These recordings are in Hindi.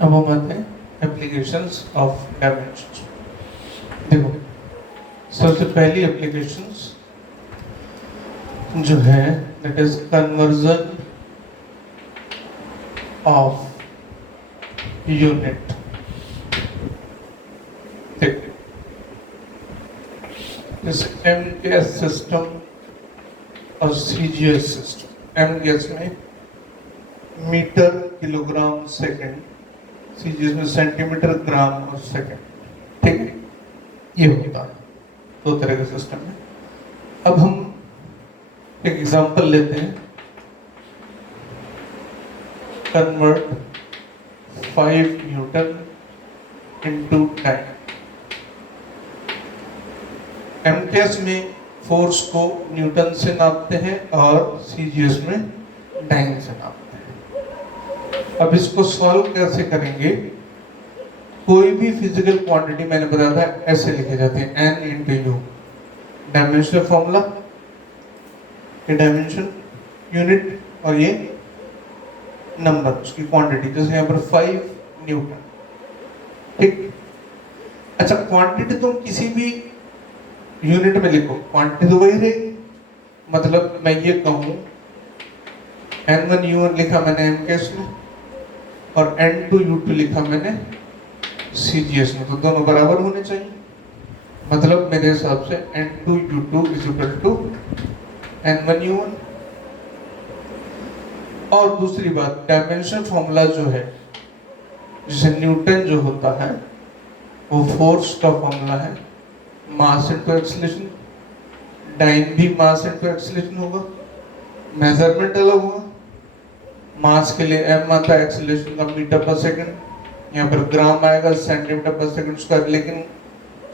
अब हम आते हैं एप्लीकेशंस ऑफ डायमेंशंस। देखो, सबसे पहली एप्लीकेशंस जो है that is conversion of unit. देखो, जैसे एमकेएस सिस्टम और सीजीएस सिस्टम। एमकेएस में मीटर, किलोग्राम, सेकंड, सीजीएस में सेंटीमीटर, ग्राम और सेकंड। ठीक है, ये होता है, दो तरह का सिस्टम है। अब हम एक एग्जांपल लेते हैं। Convert 5 Newton into time. MKS में फोर्स को न्यूटन से नापते हैं और सीजीएस में टाइम से नापते हैं। अब इसको सॉल्व कैसे करेंगे? कोई भी फिजिकल क्वांटिटी मैंने बताया था ऐसे लिखे जाते हैं, n into u. Dimensional formula, ये डायमेंशन यूनिट और ये नंबर, उसकी क्वांटिटी। जैसे यहाँ पर 5 न्यूटन। ठीक। अच्छा, क्वांटिटी तुम किसी भी यूनिट में लिखो, क्वांटिटी तो वही रहेगी। मतलब मैं ये कहूँ N1 U1 लिखा मैंने एमकेएस में और N2 U2 लिखा मैंने सीजीएस में, तो दोनों बराबर होने चाहिए। मतलब मेरे हिसाब से N2 U2 is equal to N1 U1। और दूसरी बात, डायमेंशन फॉर्मूला जो है, जिसे न्यूटन जो होता है वो फोर्स का फॉर्मूला है, मास इनटू एक्सीलरेशन। डाइन भी मास इनटू एक्सीलरेशन होगा, मेजरमेंट अलग होगा। मास के लिए m आता है, एक्सीलरेशन का मीटर पर सेकंड, यहाँ पर ग्राम आएगा, सेंटीमीटर पर सेकंड स्क्वायर। लेकिन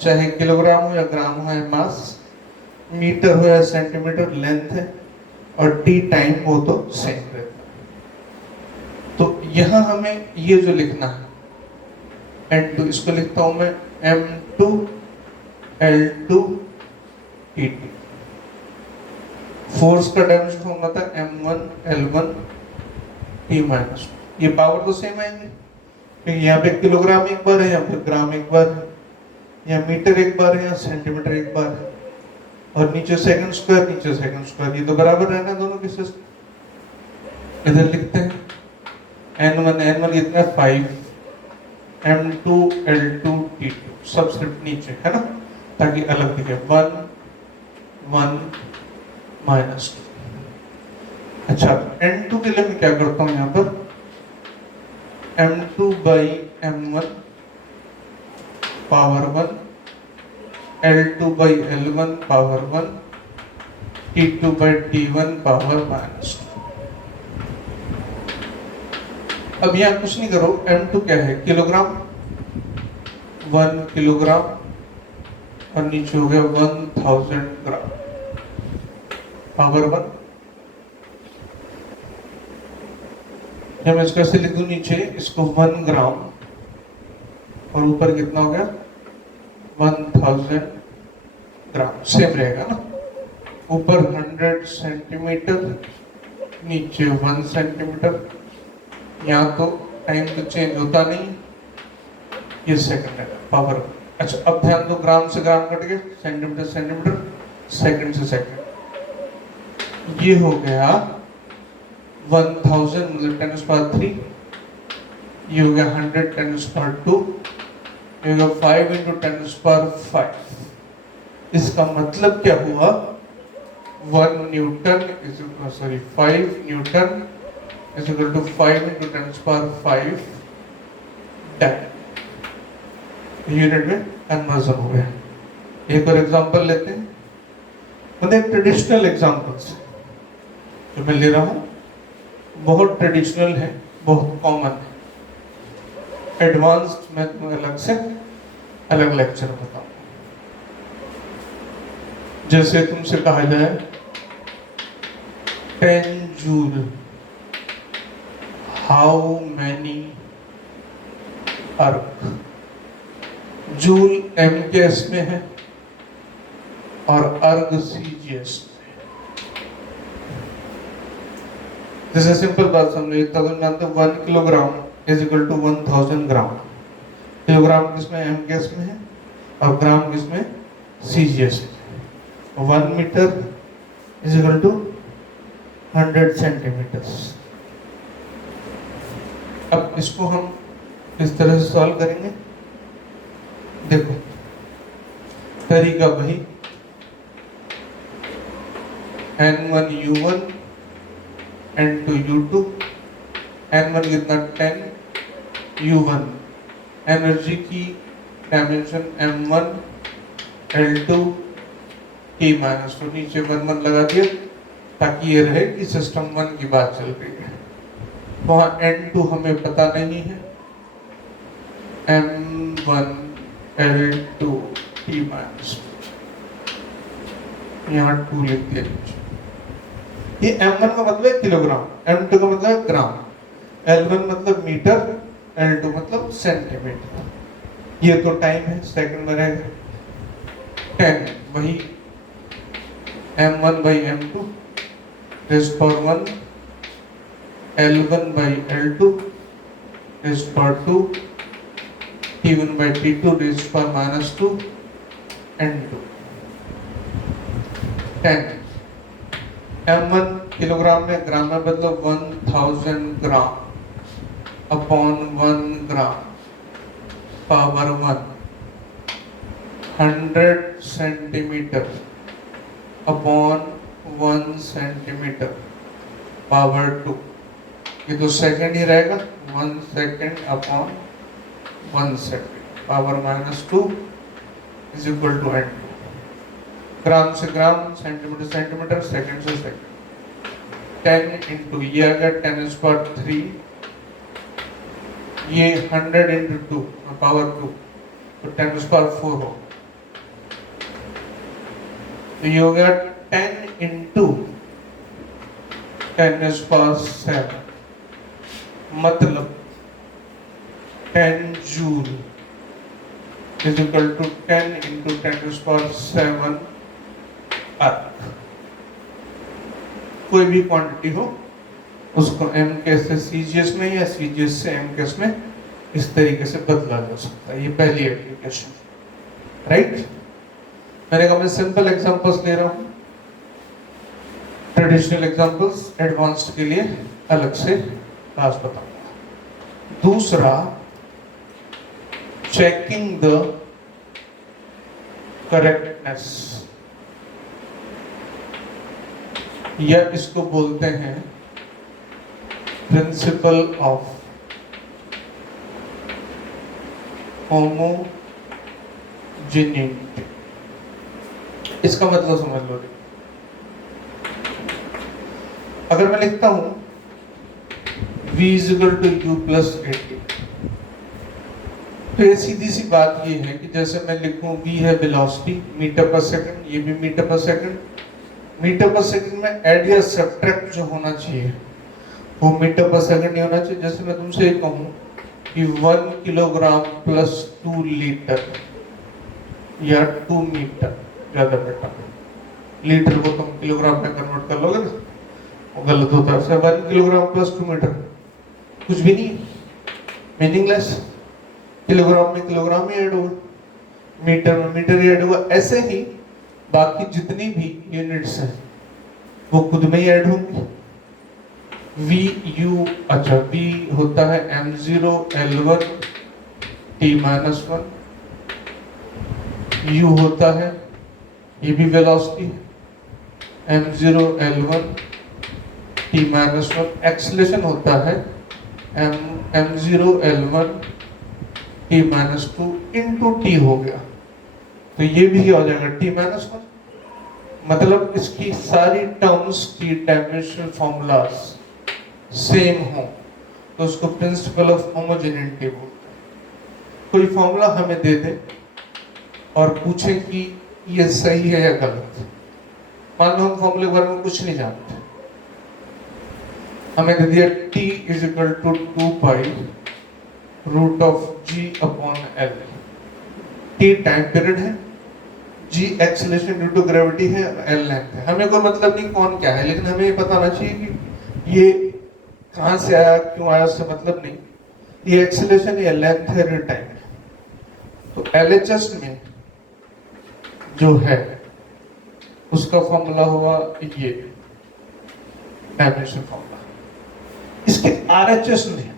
चाहे किलोग्राम हो या ग्राम हो या मास, मीटर हो या सेंटीमीटर, लेंथ है, और टी टाइम हो तो सेम रहता है। तो यहाँ हमें ये जो लिखना है N2, इसको लिखता हूं मैं M2 L2 T2। फोर्स का डायमेंशन फॉर्मूला था M1 L1 T माइनस। ये पावर तो सेम आएंगे, क्योंकि यहाँ पे किलोग्राम एक बार है, यहाँ पे ग्राम एक बार है, यहाँ मीटर एक बार है, यहाँ सेंटीमीटर एक बार है, और नीचे सेकंड स्क्वायर, नीचे सेकंड स्क्वायर। ये तो बराबर रहना दोनों के सिस्टम। इधर लिखते हैं N1 कितना है 5, M2 L2 T2 सबस्क्रिप्ट नीचे है ना, ताकि अलग दिखे। 1 1 माइनस 2। अच्छा, N2 के लिए मैं क्या करता हूँ, यहाँ पर M2 by M1 power 1, L2 by L1 power 1, T2 by T1 power minus 2। अब यहाँ कुछ नहीं करो, M2 क्या है, किलोग्राम, 1 किलोग्राम, और नीचे हो गया 1000 ग्राम पावर 1। जब मैं इसको ऐसे लिख दूं नीचे, इसको 1 ग्राम, और ऊपर कितना हो गया 1000 ग्राम, सेम रहेगा ना। ऊपर 100 सेंटीमीटर, नीचे 1 सेंटीमीटर। यहाँ तो टाइम तो चेंज होता नहीं, ये सेकंड है, पावर। अच्छा, अब ध्यान दो, ग्राम से ग्राम कट गया, सेंटीमीटर सेंटीमीटर, सेकंड से सेकंड। ये हो गया 1000 मतलब 10⁻3। ये हो गया 100 10⁻2। ये हो गया 5 × 10⁻5। इसका मतलब क्या हुआ, 5 newton is equal to 5 × 10⁻5 time. Unit में कन्वर्जन हो गया। एक और एग्जांपल लेते हैं, मतलब ट्रेडिशनल एग्जांपल्स जो मैं ले रहा हूं, बहुत ट्रेडिशनल है, बहुत कॉमन है। एडवांस्ड मैं तुम्हें अलग से अलग लेक्चर बताऊंगा। जैसे तुमसे कहा जाए 10 जूल, हाउ मैनी अर्क। जूल एमकेएस में है और अर्ग सीजीएस में। जैसे सिंपल बात समझो, इतना तो जानते 1 kilogram is equal to 1000 gram. Kilogram किसमें, एम केस में है, और ग्राम किसमें, सीजीएस में। 1 metre is equal to 100 centimetres. अब इसको हम किस तरह से सॉल्व करेंगे, देखो तरीका वही, N1 U1 N2 U2, N1 कितना 10, U1 एनर्जी की dimension M1 L2 T minus, तो नीचे 1 1 लगा दिया ताकि ये रहे कि सिस्टम 1 की बात चल रही है। वहां N2 हमें पता नहीं है, M1 L2 T माइनस, यहाँ 2 लिख दिया। ये M1 का मतलब है किलोग्राम, M2 का मतलब है ग्राम, L1 मतलब मीटर, L2 मतलब सेंटीमीटर। ये तो टाइम है, सेकंड में रहेगा 10, वही M1 by M2 raised power 1, L1 by L2 raised power 2, T1 by T2 raised power minus 2, N2 10। M1 kilogram में, ग्राम में बदलो 1000 gram upon 1 gram power 1, 100 centimetre upon 1 centimetre power 2। ये तो सेकंड ही रहेगा, 1 second upon 1 second power minus 2 is equal to N2। Gram से ग्राम, सेंटीमीटर सेंटीमीटर, सेकंड से सेकंड। 10 इंटू ये आ गया 10 स्क्वायर 3, ये 100 इंटू 2 पावर 2, तो 10 स्क्वायर 4 हो, तो ये हो गया 10 इंटू 10 स्क्वायर 7, मतलब 10 joule is equal to 10 into 10 square 7 अर्थ। कोई भी क्वांटिटी हो उसको एम केस से सीजीएस में या सीजीएस से एम केस में इस तरीके से बदला जा सकता है। ये पहली एप्लीकेशन, राइट। मैंने कहा मैं सिंपल एग्जांपल्स ले रहा हूं, ट्रेडिशनल एग्जांपल्स एडवांस्ड के लिए अलग से क्लास बताऊंगा। दूसरा, चेकिंग द करेक्टनेस, या इसको बोलते हैं प्रिंसिपल ऑफ होमोजेनिटी। इसका मतलब समझ लो, अगर मैं लिखता हूं V is equal to U plus 80, तो ये सीधी सी बात ये है कि जैसे मैं लिखूं V है वेलोसिटी मीटर पर सेकंड, ये भी मीटर पर सेकंड, मीटर पर सेकंड में ऐड या सब्ट्रैक्ट जो होना चाहिए वो मीटर पर सेकंड नहीं होना चाहिए। जैसे मैं तुमसे कहूं कि 1 किलोग्राम प्लस 2 लीटर या 2 मीटर, ज्यादा बेटा, लीटर को तुम किलोग्राम में कन्वर्ट कर लोगे ना, वो गलत होता है। 1 किलोग्राम प्लस 2 मीटर कुछ भी नहीं, मीनिंगलेस। किलोग्राम में किलोग्राम ही ऐड होगा, मीटर में मीटर ही ऐड होगा। ऐसे ही बाकी जितनी भी यूनिट्स हैं वो खुद में ही ऐड होंगी। वी यू, अच्छा वी होता है m0 L1 t minus 1, you होता है, ये भी वेलोसिटी है, m0 L1 t minus 1, acceleration होता है m0 L1 t minus 2 into T हो गया, तो ये भी क्या हो जाएगा t माइनस 1। मतलब इसकी सारी टर्म्स की डायमेंशनल फॉर्मूलाज सेम हो तो उसको प्रिंसिपल ऑफ होमोजेनिटी बोलते हैं। कोई फॉर्मूला हमें दे दे और पूछे कि ये सही है या गलत, मान लो हम फॉर्मूले के बारे में कुछ नहीं जानते, हमें दे दिया t is equal to 2 pi root of g upon l। t time period है, g acceleration due to gravity है, l लेंथ है। हमें कोई मतलब नहीं कौन क्या है, लेकिन हमें ये पता होना चाहिए कि ये कहां से आया क्यों आया उससे मतलब नहीं, ये एक्सेलरेशन या लेंथ है, टाइम है। तो LHS में जो है उसका फॉर्मूला हुआ ये डायमेंशन फॉर्मूला। इसके RHS में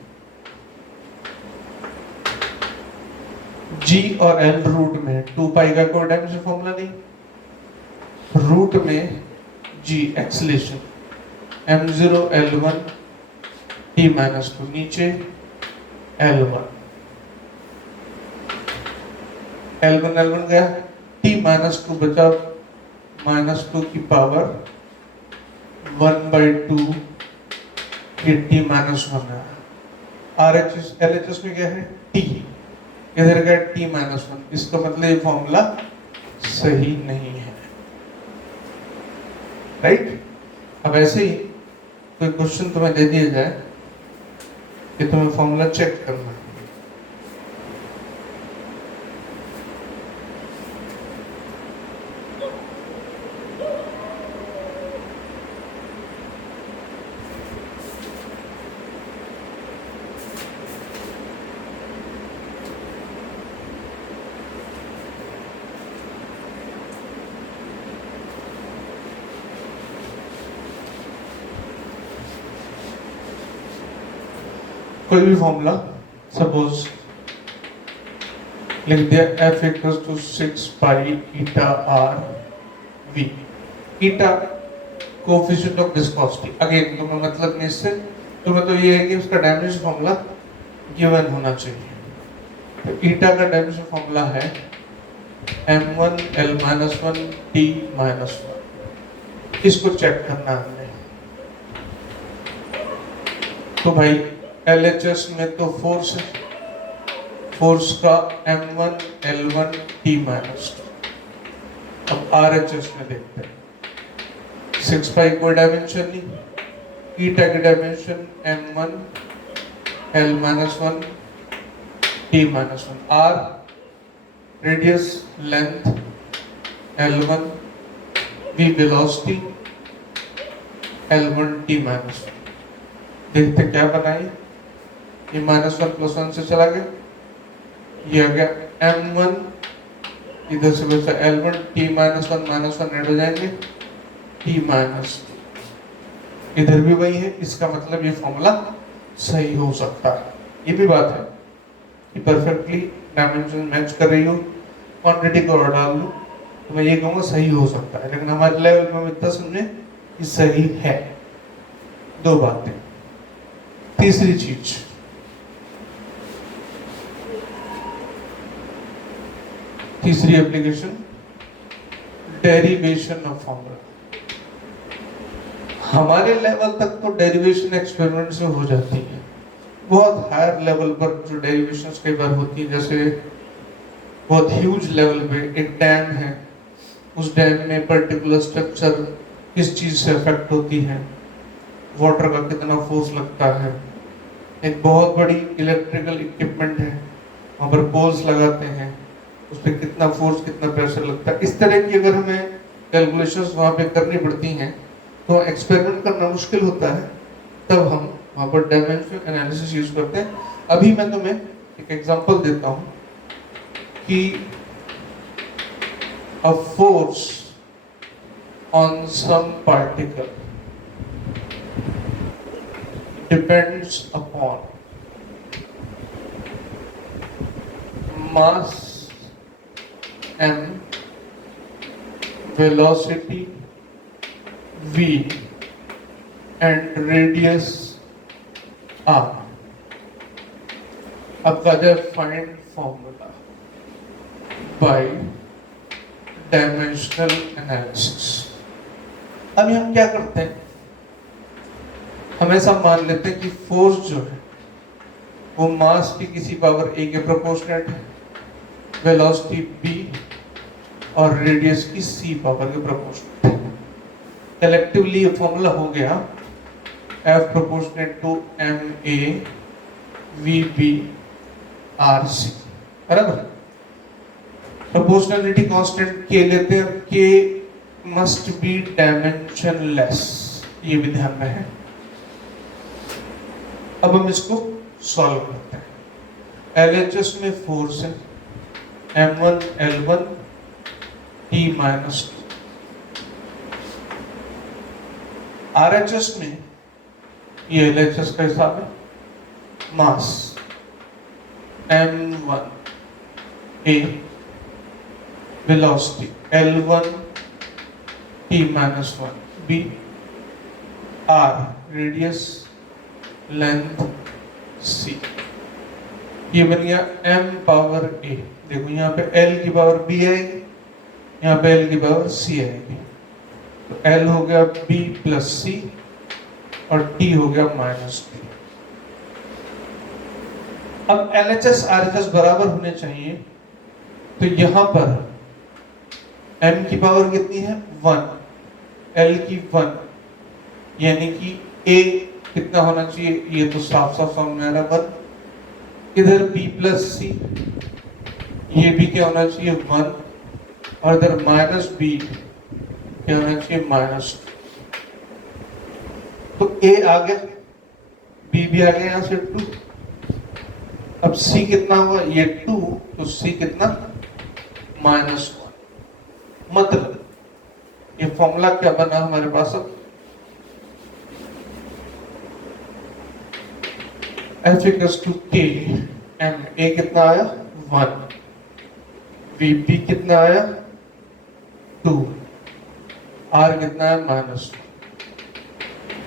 G और L रूट में 2 पाई का कोई डायमेंशन फॉर्मूला नहीं, रूट में G acceleration m0 L1 t-2 नीचे L1 गया, t-2 बचा -2 की पावर 1/2 ये t-1 है। RHS LHS में क्या है t, इधर का t-1, इसका मतलब ये फॉर्मूला सही नहीं है, राइट। अब ऐसे ही कोई क्वेश्चन तुम्हें दे दिया जाए कि तुम्हें फॉर्मूला चेक करना है, कोई भी फॉर्मूला सपोज लिख दिया F = 6 pi eta R V, eta coefficient of viscosity. Again तुम्हें मतलब नहीं इससे, तुम्हें तो ये है कि उसका डायमेंशन फॉर्मूला गिवन होना चाहिए। तो ईटा का डायमेंशन फॉर्मूला है m1 L-1 t-1। इसको चेक करना है हमने। तो भाई LHS में तो फोर्स है, फोर्स का m1 L1 t-2। अब RHS में देखते हैं, 6 पाई कोई डायमेंशन नहीं, ईटा की dimension m1 L-1 t-1, R radius length L1, V velocity L1 t-1। देखते क्या बनाए, ये -1 + 1 से चला गया, ये आ गया m1, इधर से बचा L1 t-1 -1 ऐड हो जाएंगे t-2, इधर भी वही है। इसका मतलब ये फॉर्मूला सही हो सकता है। ये भी बात है कि परफेक्टली डायमेंशन मैच कर रही हो, क्वांटिटी को और डाल लो तो मैं ये कहूँगा सही हो सकता है, लेकिन हमारे लेवल में इतना समझे कि सही है। दो बातें। तीसरी चीज, तीसरी एप्लीकेशन, डेरिवेशन ऑफ फॉर्मूला। हमारे लेवल तक तो डेरिवेशन एक्सपेरिमेंट से हो जाती है, बहुत हायर लेवल पर जो डेरिवेशंस कई बार होती है, जैसे बहुत ह्यूज लेवल पे एक डैम है, उस डैम में पर्टिकुलर स्ट्रक्चर किस चीज से अफेक्ट होती है, वाटर का कितना फोर्स लगता है, एक बहुत बड़ी इलेक्ट्रिकल इक्विपमेंट है, वहाँ पर पोल्स लगाते हैं, उस पर कितना फोर्स कितना प्रेशर लगता है। इस तरह की अगर हमें कैलकुलेशंस वहाँ पे करनी पड़ती हैं तो एक्सपेरिमेंट करना मुश्किल होता है, तब हम वहाँ पर डायमेंशन एनालिसिस यूज करते हैं। अभी मैं तुम्हें एक एग्जांपल देता हूँ कि a force on some particle depends upon mass m, velocity v and radius r। अब का जाए find formula bye dimensional analysis. अभी हम क्या करते हैं, हम ऐसा मान लेते हैं कि फोर्स जो है वो मास की किसी पावर a के प्रोपोर्शनेट है, वेलोसिटी b और रेडियस की c पावर के प्रोपोर्शनेट है। कलेक्टिवली ये फॉर्मूला हो गया F proportionate to ma vb rc, बराबर। प्रोपोर्शनलिटी कांस्टेंट k लेते हैं, k मस्ट बी डायमेंशनलेस, ये भी ध्यान में है। अब हम इसको सॉल्व करते हैं। LHS में फोर्स है M1 L1 T minus two. RHS में ये LHS का हिसाब है, मास M1 A, velocity L1 T minus 1 B, R radius, length C। ये बन गया M पावर A। देखो यहाँ पे L की पावर B आएगी, यहाँ पे L की पावर C आएगी, तो L हो गया B प्लस C और T हो गया माइनस T। अब LHS RHS बराबर होने चाहिए, तो यहां पर M की पावर कितनी है 1, L की 1, यानी कि A कितना होना चाहिए, ये तो साफ साफ समझ में आ रहा है 1। इधर B प्लस C, ये भी क्या होना चाहिए 1, और इधर माइनस B क्या होना चाहिए माइनस 2। तो A आ गया, B भी आ गया यहां से 2। अब C कितना हुआ, ये 2, तो C कितना माइनस 1। मतलब ये फॉर्मूला क्या बना हमारे पास, अब F equals to K M। A कितना आया 1, VP कितना आया 2, R कितना है माइनस 2।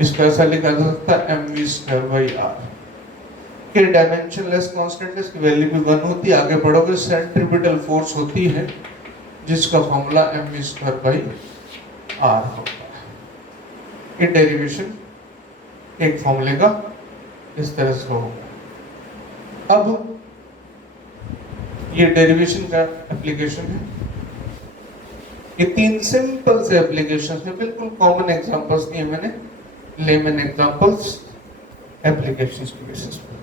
इसको ऐसा लिखा जा सकता है mv स्क्वायर बाई r। के डायमेंशनलेस कांस्टेंट, इसकी वैल्यू भी 1 होती है। आगे बढ़ोगे सेंट्रीपिटल फोर्स होती है जिसका formula mv square by r होता है। ये डेरिवेशन एक फॉर्मूले का इस तरह से होगा। अब ये डेरिवेशन का एप्लीकेशन है। ये 3 सिंपल से एप्लीकेशन है, बिल्कुल कॉमन एग्जांपल्स दिए मैंने, लेमन एग्जांपल्स एप्लीकेशंस के बेसिस पर।